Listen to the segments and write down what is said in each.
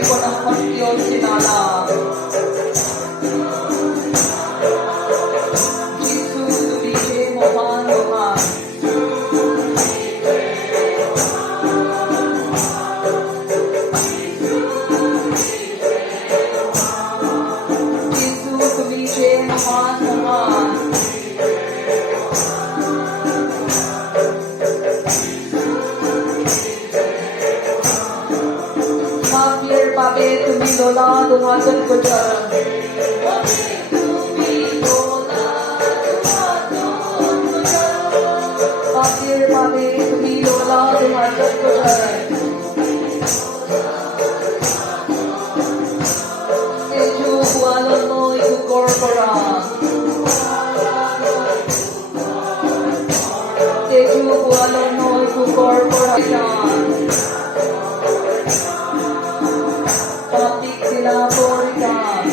ko ng pagkiyon sinala. Jesus, tumihin mo man, Tuhan. Jesus, tumihin mo man, Tuhan. Papi, tumilola, dumagan ko dyan. Papi, tumilola, dumagan ko dyan. Medyo buwalan mo, ikukorpora. Medyo buwalan mo, ikukorpora yan. Papi, sinaporikan.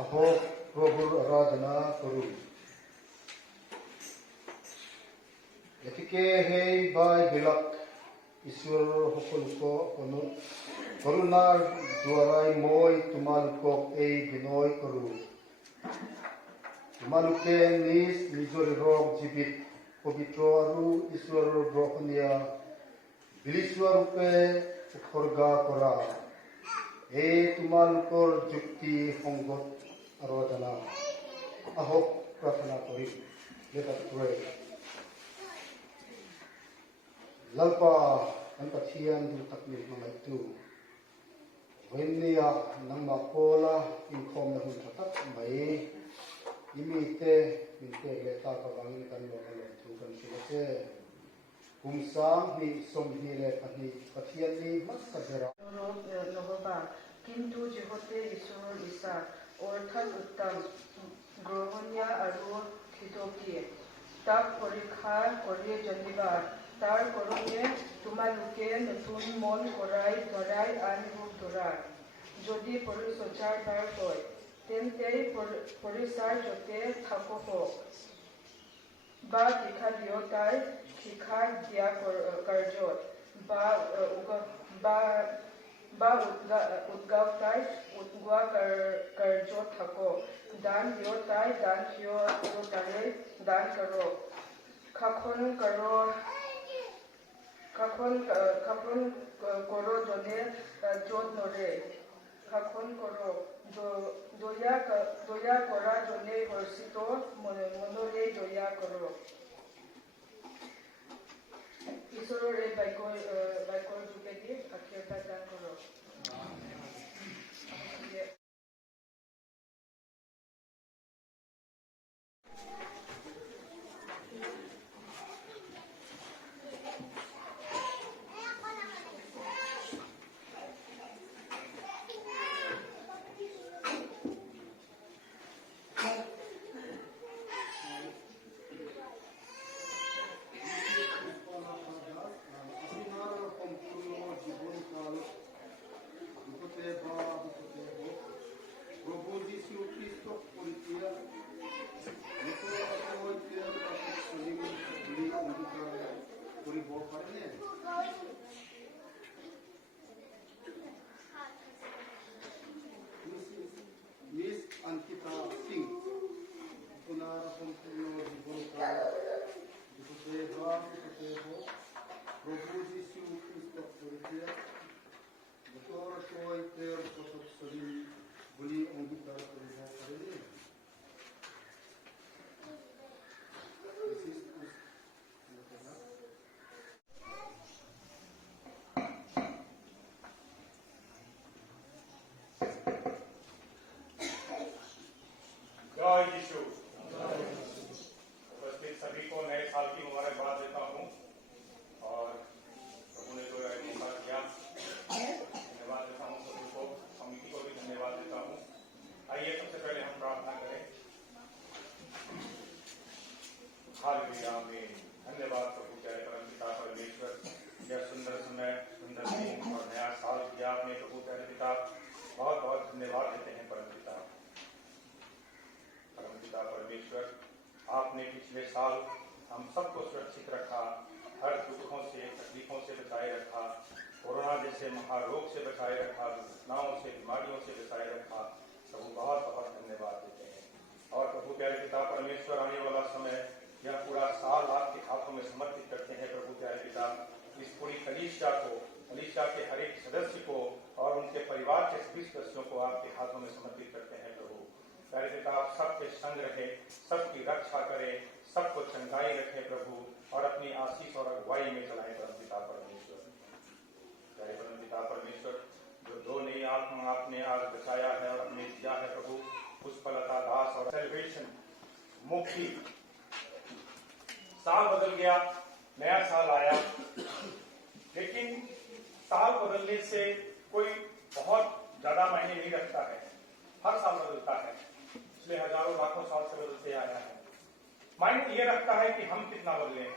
अहो प्रभुर आराधना करूं गतिके हेई bye बिलक ईश्वर সকলको करुणार द्वाराय মই তোমালোকক এই বিনয় কৰো তোমালোকে নিজৰ জীৱিত পবিত্ৰ আৰু ঈশ্বৰৰ গ্ৰহণীয় বিলিছোৱা ৰূপে উৎসৰ্গা কৰা এই তোমালোকৰ যুক্তি সংগত আৰাধনা আহক প্ৰাৰ্থনা কৰিম Let us pray. Lalpa kan pathian du takni mangai tu wennia nangma pola in khom na hun thatak mai imi te min te le ta ka wangin kan lo kan thu kan silase kumsang ni som ni le pani pathian ni mas kadera নহবা কিন্তু যিহতে ঈশ্বৰৰ ইচ্ছা অৰ্থাৎ উত্তম গ্ৰহণীয় আৰু খিতকীয়ে তাক পৰীক্ষা কৰি জানিবা তাৰ কাৰণে তোমালোকে নতুন মন ধৰাই আন ৰূপ ধৰা যদি পৰিচৰ্যাৰ বাৰ হয় তেন্তে পৰিচৰ্যাতে থাকক বা শিক্ষা দিয়তাই শিক্ষা দিয়া কাৰ্যত বা উদ্গাওতাই উদ্গোৱা কাৰ্যত থাকক দান দিয়তাই দান দিয়তাৰে দান কৰক শাসন কৰ জনে য'ত নৰে শাসন কৰক দয়া কৰা জনে হৰ্ষিত মনৰে দয়া কৰক ঈশ্বৰৰ এই বাক্যৰ যোগেদি আশীৰ্বাদ দান কৰক जय यीशु। उपस्थित सभी को नए साल की मुबारकबाद देता हूँ और प्रभु ने जो मौका दिया धन्यवाद देता हूँ सभी को, समिति को भी धन्यवाद देता हूँ। आइए सबसे पहले हम प्रार्थना करें। हालेलुया आमीन। धन्यवाद प्रभु प्यारे परमपिता परमेश्वर, यह सुंदर समय, सुंदर दिन और नया साल किया आपने प्रभु प्यारे पिता, बहुत बहुत धन्यवाद देते हैं परमपिता परमेश्वर। आपने पिछले साल हम सबको सुरक्षित रखा, हर दुखों से तकलीफों से बचाए रखा, कोरोना जैसे महारोग से बचाए रखा, घटनाओं से बीमारियों से बचाए रखा। प्रभु बहुत बहुत धन्यवाद देते हैं। और प्रभु प्यारे पिता परमेश्वर, आने वाला समय यह पूरा साल आपके हाथों में समर्पित करते हैं प्रभु प्यारे पिता। इस पूरी कलीसिया को, कलीसिया के हर एक सदस्य को और उनके परिवार के सभी सदस्यों को आपके हाथों में समर्पित करते हैं प्रभु प्यारे पिता। आप सबके संग रहे, सबकी रक्षा करे, सबको चंगाई रखे प्रभु, और अपनी आशीष और अगुवाई में चलाए परमपिता परमेश्वर। प्यारे परमपिता परमेश्वर, जो दो नई आत्मा आपने आज बचाया है और हमने दिया है प्रभु, पुष्पलता दास और सेलिब्रेशन मुक्ति। साल बदल गया, नया साल आया, लेकिन साल बदलने से कोई बहुत ज्यादा मायने नहीं रखता है। हर साल बदलता है, पिछले हजारों लाखों साल से बदलते आया है। मायने ये रखता है कि हम कितना बदले हैं,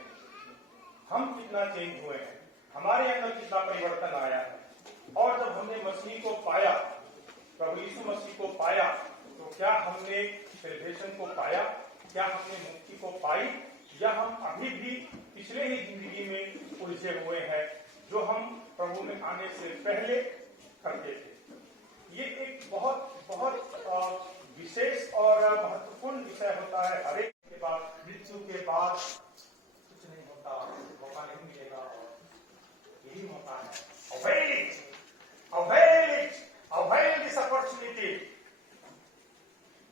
हम कितना चेंज हुए हैं, हमारे अंदर कितना परिवर्तन आया है। और जब हमने मसीह को पाया, प्रभु यीशु मसीह को पाया, तो क्या हमने सेलिब्रेशन को पाया, क्या हमने मुक्ति को पाई, या हम अभी भी पिछले ही जिंदगी में उलझे हुए हैं जो हम प्रभु में आने से पहले करते थे। ये एक बहुत बहुत विशेष और महत्वपूर्ण विषय होता है। हर एक के बाद, मृत्यु के बाद कुछ नहीं होता, मौका नहीं मिलेगा, और यही होता है। Avail this opportunity।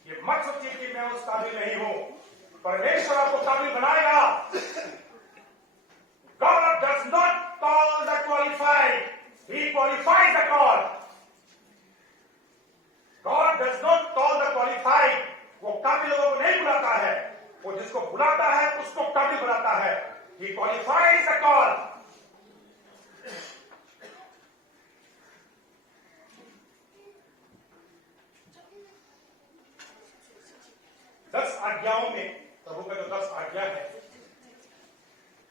ये मत सोचिए कि मैं उस काबिल नहीं हूं, परमेश्वर आपको काबिल बनाएगा। God does not call the qualified qualifies the call. God does not call the qualified. वो काबिल लोगों को नहीं बुलाता है, वो जिसको बुलाता है उसको काबिल बनाता है. He qualifies the call. 10 आज्ञाओं में प्रभु का जो 10 आज्ञा है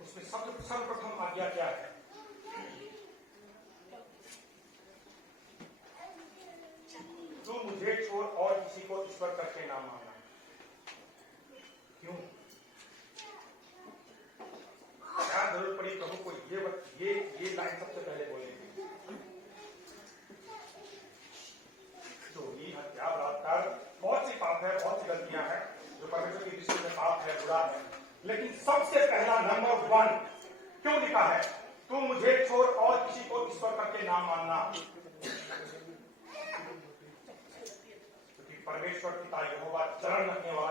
उसमें सर्वप्रथम आज्ञा क्या है? तू मुझे छोड़ और किसी को ईश्वर करके ना मानना. क्यों? क्या जरूरत पड़ी प्रभु को ये लाइन सबसे पहले बोलने की? चोरी, हत्या, बलात्कार, बहुत सी पाप है, बहुत सी गलतियां हैं जो परमेश्वर की दृष्टि में पाप है, बुरा है. लेकिन सबसे पहला नंबर 1 क्यों लिखा है? तू मुझे छोड़ और किसी को ईश्वर करके ना मानना. क्योंकि परमेश्वर पिता यहोवा चरण रखने वाला